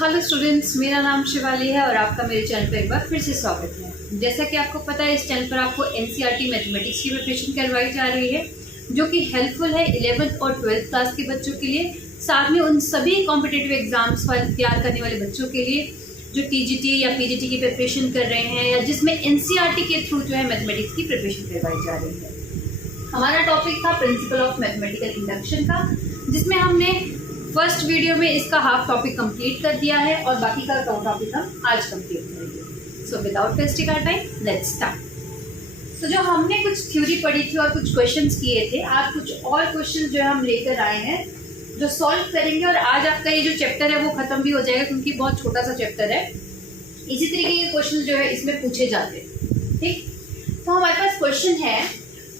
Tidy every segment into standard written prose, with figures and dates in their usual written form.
Hello students, मेरा नाम शिवाली है और आपका मेरे चैनल पर एक बार फिर से स्वागत है। जैसा कि आपको पता है, इस चैनल पर आपको एनसीईआरटी मैथमेटिक्स की प्रिपरेशन करवाई जा रही है, जो कि हेल्पफुल है 11th और 12th क्लास के बच्चों के लिए, साथ में उन सभी कॉम्पिटिटिव एग्जाम्स पर तैयार करने वाले बच्चों के लिए जो टीजीटी या पीजीटी की प्रिपरेशन कर रहे हैं या जिसमें एनसीईआरटी के थ्रू जो है मैथमेटिक्स की प्रिपरेशन करवाई जा रही है। हमारा टॉपिक था प्रिंसिपल ऑफ मैथमेटिकल इंडक्शन का, जिसमें हमने फर्स्ट वीडियो में इसका हाफ टॉपिक कंप्लीट कर दिया है और बाकी का टॉपिक हम आज कंप्लीट करेंगे। So without wasting our time let's start. तो जो हमने कुछ थ्योरी पढ़ी थी और कुछ क्वेश्चंस किए थे, आज कुछ और क्वेश्चन जो है हम लेकर आए हैं जो सॉल्व करेंगे और आज आपका ये जो चैप्टर है वो खत्म भी हो जाएगा, क्योंकि बहुत छोटा सा चैप्टर है। इसी तरीके के क्वेश्चन जो है इसमें पूछे जाते हैं। ठीक, तो हमारे पास क्वेश्चन है,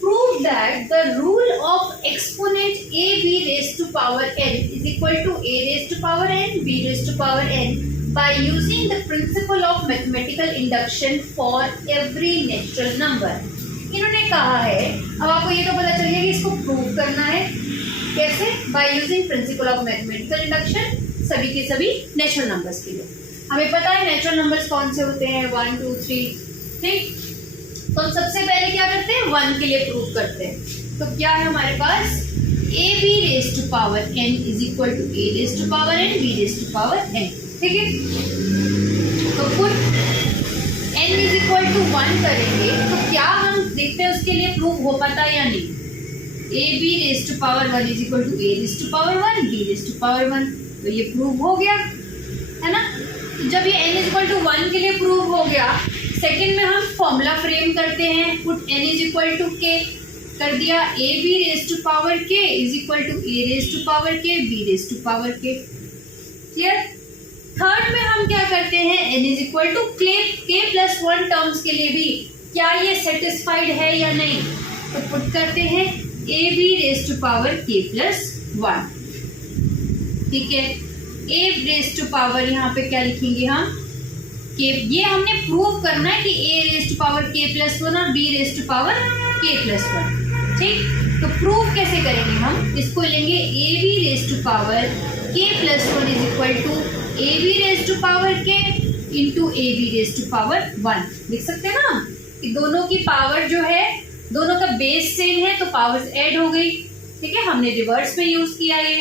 prove that the rule of exponent a b raised to power n is equal to a raised to power n b raised to power n by using the principle of mathematical induction for every natural number। इन्होंने कहा है, अब आपको ये तो पता चल गया कि इसको प्रूव करना है कैसे, by using principle of mathematical induction सभी के सभी नेचुरल नंबर्स के लिए। हमें पता है नेचुरल नंबर्स कौन से होते हैं, 1 2 3। ठीक, तो हम सबसे पहले क्या करते हैं, 1 के लिए प्रूव करते हैं। तो क्या है हमारे पास, a b raised to power n is equal to a raised to power n b raised to power n। ठीक है, तो put n is equal to 1 करेंगे तो क्या हम देखते हैं उसके लिए प्रूव हो पाता है या नहीं। a b raised to power 1 is equal to a raised to power 1 b raised to power 1, तो ये प्रूव हो गया है ना। तो जब ये n is equal to 1 के लिए प्रूव हो गया, सेकेंड में हम फॉर्मूला फ्रेम करते हैं, put n is equal to k कर दिया, a b raise to power k is equal to a raise to power k b raise to power k। Clear. Third में हम क्या करते हैं, n is equal to k plus 1 terms के लिए भी क्या ये सेटिस्फाइड है या नहीं, तो पुट करते हैं a b raise to power k plus 1। ठीक है, a रेज टू पावर यहाँ पे क्या लिखेंगे हम, ये हमने प्रूव करना है कि a raise to power k plus 1 और b raise to power k plus 1। ठीक, तो प्रूव कैसे करेंगे, हम इसको लेंगे a b raise to power k plus 1 is equal to a b raise to power k into a b raise to power 1। लिख सकते हैं ना कि दोनों की पावर जो है, दोनों का बेस सेम है तो पावर्स ऐड हो गई। ठीक है, हमने रिवर्स में यूज किया ये।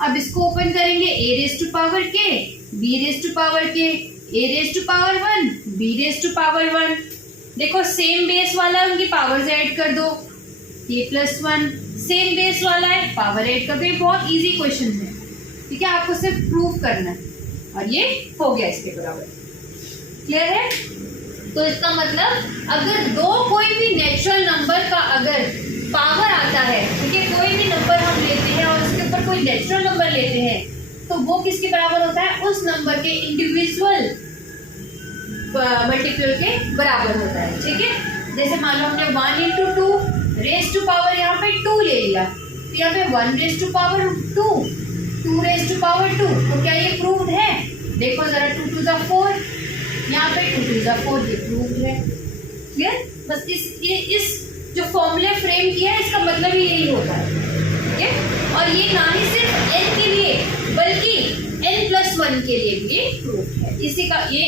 अब इसको ओपन करेंगे, a raise to power k b raise to power k a raise to power 1 b raise to power 1। देखो सेम बेस वाला है, उनकी पावर्स ऐड कर दो, k प्लस 1 सेम बेस वाला है, पावर ऐड कर दो। ये बहुत इजी क्वेश्चन है। ठीक है, आपको सिर्फ प्रूव करना है और ये हो गया इसके बराबर। क्लियर है। तो इसका मतलब अगर कोई भी नेचुरल नंबर का अगर पावर आता है, ठीक है, कोई भी नंबर हम लेते हैं और उसके ऊपर कोई नेचुरल नंबर लेते हैं, तो वो किसके बराबर होता है, उस नंबर के इंडिविजुअल मल्टीपल के बराबर होता है। ठीक है, जैसे मान लो हमने 1 इंटू 2 रेज टू पावर यहाँ पे 2 ले लिया, तो यहाँ पे 1 raise to power 2 2 raise to power 2, तो क्या ये प्रूव्ड है। देखो जरा, 2 2 ज़ा 4, यहाँ पे 2 2 ज़ा 4, ये प्रूव्ड है। क्लियर। बस इस जो फॉर्मूले फ्रेम किया है इसका मतलब ही यही होता है। ठीक है, और ये ना ही सिर्फ n के लिए बल्कि n प्लस 1 के लिए भी प्रूफ है। इसी का ये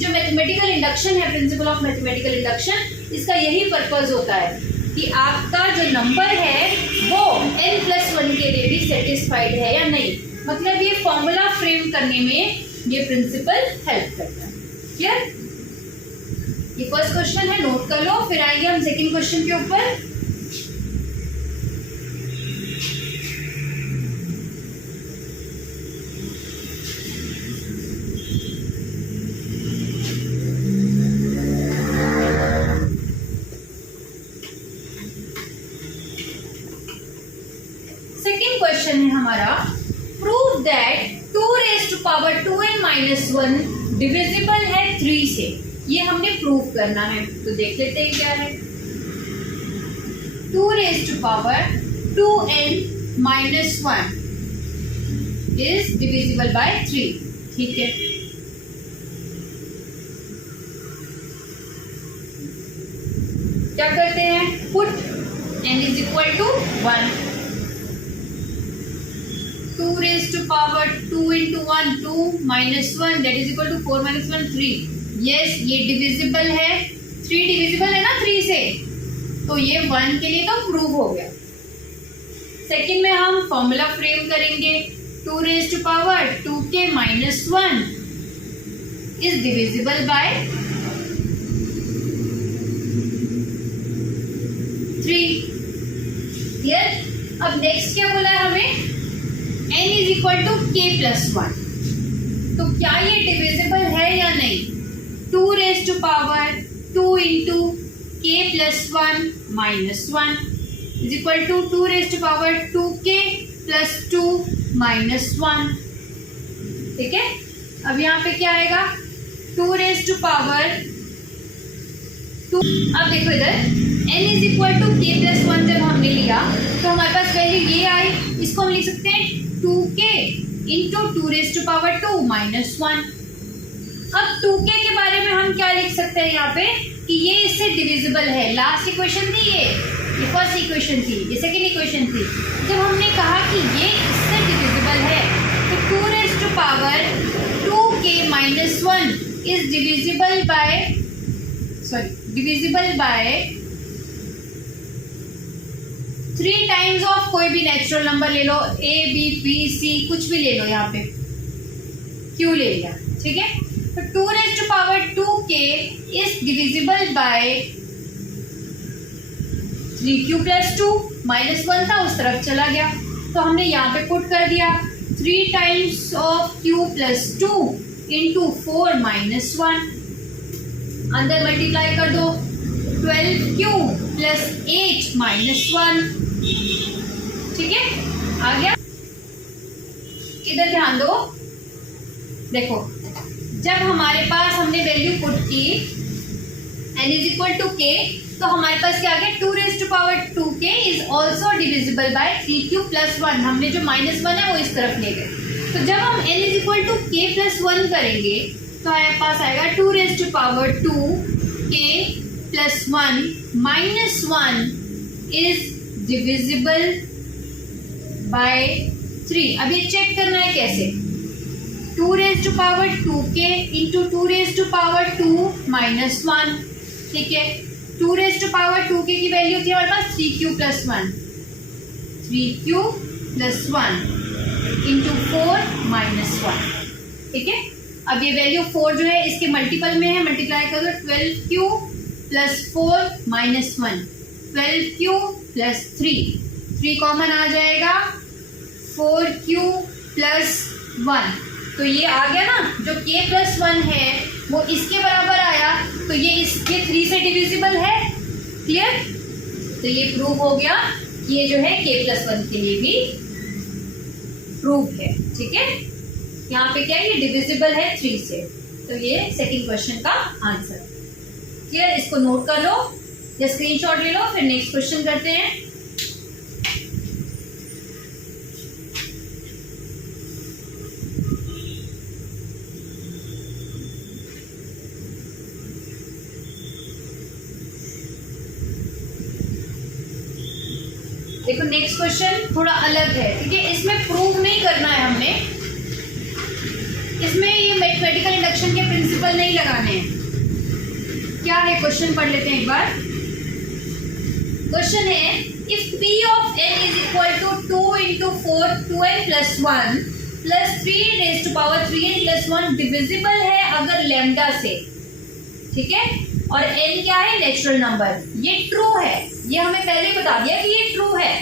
जो मैथमेटिकल इंडक्शन है, प्रिंसिपल ऑफ मैथमेटिकल इंडक्शन, इसका यही पर्पस होता है कि आपका जो नंबर है वो n प्लस 1 के लिए भी सेटिस्फाइड है या नहीं। मतलब ये फॉर्मूला फ्रेम करने में ये प्रिंसिपल हेल्प करता है। क्लियर। ये फर्स्ट क्वेश्चन है, नोट कर लो, फिर आएंगे हम सेकेंड क्वेश्चन के ऊपर। क्वेश्चन है हमारा, prove that 2 raise to power 2n minus 1 divisible है 3 से। ये हमने प्रूव करना है, तो देख लेते हैं क्या है। 2 raise to power 2n minus 1 is divisible by 3। ठीक है, क्या करते हैं, put n is equal to 1। 2 raised to power 2 into 1 2 minus 1 that is equal to 4 minus 1 3. Yes ये डिविजिबल है, 3 डिविजिबल है ना 3 से, तो ये 1 के लिए तो प्रूव हो गया। सेकंड में हम फॉर्मूला फ्रेम करेंगे, 2 raised to power 2k minus 1 is divisible by 3। Clear? अब नेक्स्ट क्या बोला है हमें, n is equal to k plus 1, तो क्या ये डिविजिबल है या नहीं। 2 raised to power 2 into k plus 1 minus 1 is equal to 2 raised to power 2k plus 2 minus 1। ठीक है, अब यहाँ पे क्या आएगा, 2 raised to power 2। अब देखो इधर n is equal to k plus 1 जब हमने लिया तो हमारे पास वैल्यू ये आई, इसको हम लिख सकते हैं 2k into 2 raised to power 2 minus 1। अब 2k के बारे में हम क्या लिख सकते हैं यहाँ पे कि ये इससे डिविजिबल है। लास्ट इक्वेशन थी ये फर्स्ट इक्वेशन थी, ये सेकेंड इक्वेशन थी। जब हमने कहा कि ये इससे डिविजिबल है तो 2 raised to power 2k minus 1 is divisible by 3 times of कोई भी नेचुरल नंबर ले लो, a b b c कुछ भी ले लो, यहाँ पे q ले लिया। ठीक है, तो 2 raised to power 2k is divisible by 3q plus 2 minus 1 था उस तरफ चला गया, तो हमने यहाँ पे पुट कर दिया 3 times of q plus 2 into 4 minus 1। अंदर मल्टीप्लाई कर दो, 12q plus 8 minus 1। ठीक है, आ गया। इधर ध्यान दो, देखो जब हमारे पास हमने वैल्यू पुट की n is equal to k, तो हमारे पास क्या आ गया, 2 raised to power 2k is also divisible by 3q plus 1। हमने जो -1 है वो इस तरफ ले गए, तो जब हम n is equal to k plus 1 करेंगे तो हमारे पास आएगा 2 raised to power 2k plus 1 minus 1 is divisible by 3। अब ये चेक करना है कैसे, 2 raised to power 2k into 2 raised to power 2 minus 1। ठीक है, 2 raised to power 2k की वैल्यू थी हमारे पास 3q plus 1, 3q plus 1 into 4 minus 1। ठीक है, अब ये वैल्यू 4 जो है इसके मल्टीपल में है, मल्टीप्लाई कर दो, 12q plus 4 minus 1, 12q plus 3 common आ जाएगा, 4q plus 1। तो ये आ गया ना, जो k plus 1 है वो इसके बराबर आया, तो ये इसके 3 से डिविजिबल है। क्लियर? तो ये प्रूव हो गया कि ये जो है k plus 1 के लिए भी प्रूव है। ठीक है, यहाँ पे क्या है, ये डिविजिबल है 3 से, तो ये सेकंड क्वेश्चन का आंसर। क्लियर? इसको नोट कर लो या स्क्रीनशॉट ले लो, फिर नेक्स्ट क्वेश्चन करते हैं। देखो नेक्स्ट क्वेश्चन थोड़ा अलग है। ठीक है, इसमें प्रूव नहीं करना है हमने, इसमें ये मैथमेटिकल इंडक्शन के प्रिंसिपल नहीं लगाने हैं। क्या है क्वेश्चन, पढ़ लेते हैं एक बार। क्वेश्चन है, if p of n is equal to 2 into 4 2n plus 1 plus 3 raised to power 3n plus 1 divisible है अगर लैम्डा से। ठीक है, और n क्या है, नेचुरल नंबर, ये ट्रू है, ये हमें पहले बता दिया कि ये ट्रू है।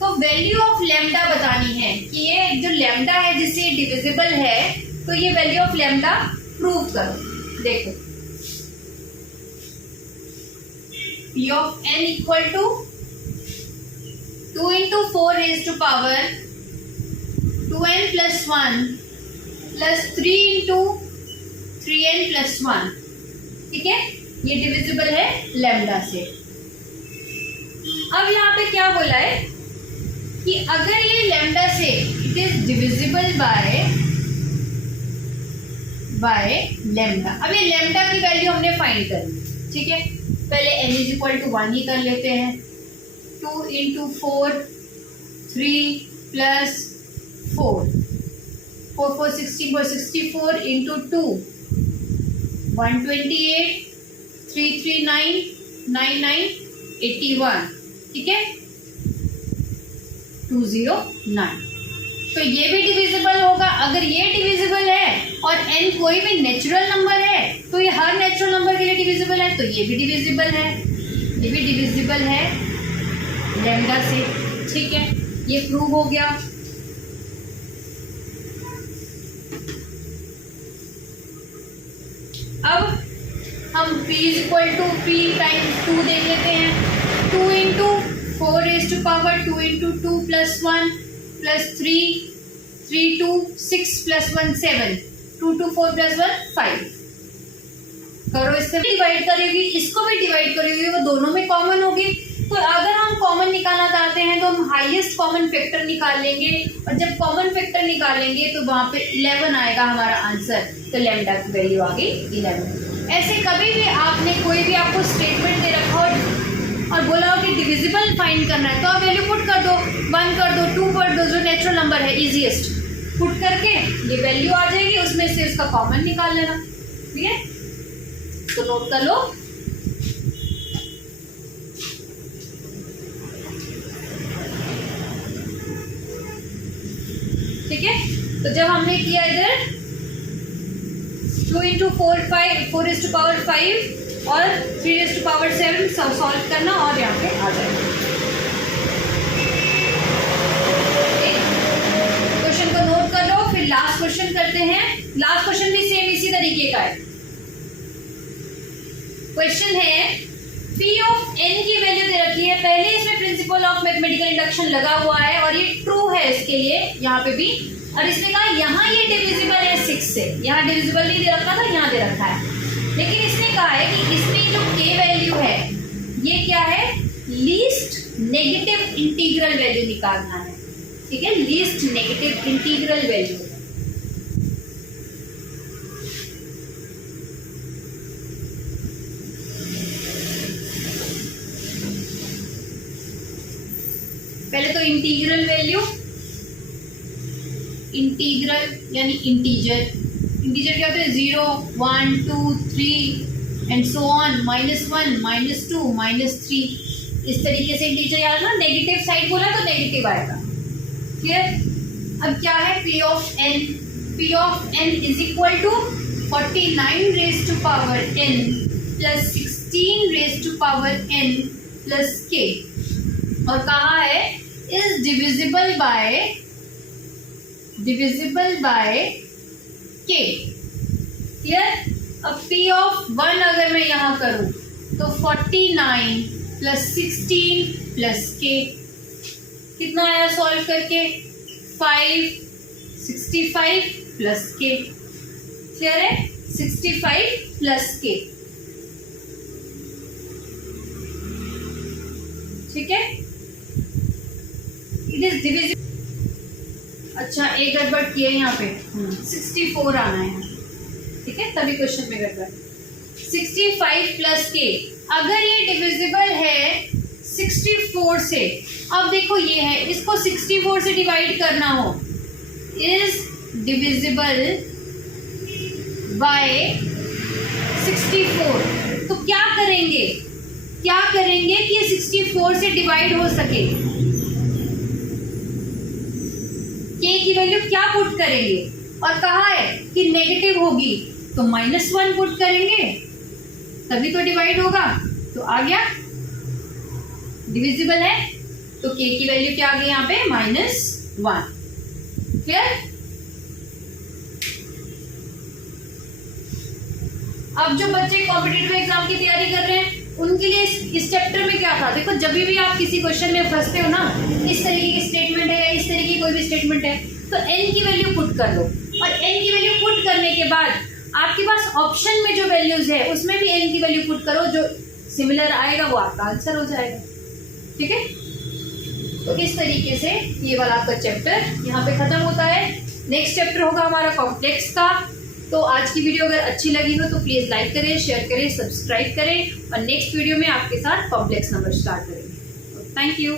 तो वैल्यू ऑफ लैम्डा बतानी है कि ये जो लैम्डा है जिससे डिविजिबल है, तो ये वैल्यू ऑफ लैम्डा प्रूव करो। देखो p of n equal to 2 into 4 raised to power 2n plus 1 plus 3 into 3n plus 1। ठीक है, ये डिविजिबल है लैम्डा से। अब यहाँ पे क्या बोला है कि अगर ये लैम्डा से it is divisible by lambda. अब ये लैम्डा की वैल्यू हमने फाइंड करनी। ठीक है, पहले n इज इक्वल टू 1 ही कर लेते हैं। 2 into 4 3 plus 4 4 4 64 64 इंटू 2 128 339 99 81, ठीक है 209। तो ये भी डिविजिबल होगा। अगर ये डिविजिबल है और n कोई भी नेचुरल नंबर है तो ये हर नेचुरल नंबर के लिए डिविजिबल है, तो ये भी डिविजिबल है, ये भी डिविजिबल है लैम्डा से, ठीक है, ये प्रूव हो गया। अब हम p equal to P times 2 देख लेते हैं। 2 into 4 raise to power 2 into 2 plus 1 plus 3 3 2 6 plus 1 7 2 2 4 plus 1 5 करो, इससे डिवाइड करेगी, इसको भी डिवाइड करेगी, वो दोनों में कॉमन होगी। तो अगर हम कॉमन निकालना चाहते हैं तो हम हाईएस्ट कॉमन फैक्टर निकाल लेंगे, और जब कॉमन फैक्टर निकालेंगे तो वहां पे 11 आएगा हमारा आंसर, तो लैम्डा की वैल्यू आ गई 11। ऐसे कभी भी आपने कोई भी आपको स्टेटमेंट दे रखा हो और बोला हो कि डिविजिबल फाइंड करना है, तो आप वैल्यू पुट कर दो, 1 कर दो, 2 कर दो, जो नेचुरल नंबर है इजीएस्ट पुट करके ये वैल्यू आ जाएगी, उसमें से उसका कॉमन निकाल लेना, ठीक है। तो नोट कर लो। ठीक है, तो जब हमने किया इधर 2 इंटू 4 4 इज टू पावर 5 और 3 इज टू पावर 7 सॉल्व करना और यहाँ पे आ जाएगा। क्वेश्चन को नोट कर लो, फिर लास्ट क्वेश्चन करते हैं। लास्ट क्वेश्चन भी सेम इसी तरीके का है। क्वेश्चन है P ऑफ n की वैल्यू दे रखी है, पहले इसमें प्रिंसिपल ऑफ मैथमेटिकल इंडक्शन लगा हुआ है और ये ट्रू है इसके लिए, यहाँ पे भी, और इसने कहा यहाँ ये डिविजिबल है 6 से, यहाँ डिविजिबल नहीं दे रखा था, यहाँ दे रखा है, लेकिन इसने कहा है कि इसमें जो k वैल्यू है ये क्या है, लीस्ट नेगेटिव इंटीग्रल वैल्यू निकालना है, ठीक है, लीस्ट नेगेटिव इंटीग्रल वैल्यू। पहले तो इंटीग्रल वैल्यू, इंटीग्रल यानी इंटीजर, इंटीजर क्या होता है 0 1 2 3 एंड सो ऑन, -1 -2 -3, इस तरीके से इंटीजर याद ना, नेगेटिव साइड बोला तो नेगेटिव आएगा, क्लियर। अब क्या है P of n, P of n is equal to 49 raise to power n plus 16 raise to power n plus k, और कहा है is divisible by k, clear. अब P ऑफ 1 अगर मैं यहाँ करूँ तो 49 प्लस 16 प्लस k, कितना आया सॉल्व करके 65 प्लस k, क्लियर है, 65 प्लस k, ठीक है, इट इज डिविजिबल। अच्छा एक गड़बड़ किया यहाँ पे 64 आना है, ठीक है, तभी क्वेश्चन में गड़बड़। 65 प्लस के, अगर ये डिविजिबल है 64 से, अब देखो ये है, इसको 64 से डिवाइड करना हो, इज डिविजिबल बाय 64, तो क्या करेंगे कि ये 64 से डिवाइड हो सके, k की वैल्यू क्या पुट करेंगे, और कहा है कि नेगेटिव होगी तो -1 पुट करेंगे तभी तो डिवाइड होगा, तो आ गया, डिविजिबल है तो k की वैल्यू क्या आ गई यहाँ पे -1, क्लियर। अब जो बच्चे कॉम्पिटिटिव एग्जाम की तैयारी कर रहे हैं उनके लिए इस चैप्टर में क्या था, देखो जब भी आप किसी क्वेश्चन में फंसते हो ना, इस तरीके की स्टेटमेंट है या इस तरीके की कोई भी स्टेटमेंट है, तो n की वैल्यू पुट कर दो, और n की वैल्यू पुट करने के बाद आपके पास ऑप्शन में जो वैल्यूज है उसमें भी n की वैल्यू पुट करो, जो सिमिलर आएगा वो आपका आंसर हो जाएगा, ठीक है। तो इस तरीके से ये वाला आपका चैप्टर यहाँ पे खत्म होता है। नेक्स्ट चैप्टर होगा हमारा कॉम्प्लेक्स का। तो आज की वीडियो अगर अच्छी लगी हो तो प्लीज़ लाइक करें, शेयर करें, सब्सक्राइब करें, और नेक्स्ट वीडियो में आपके साथ कॉम्प्लेक्स नंबर स्टार्ट करेंगे। Thank you.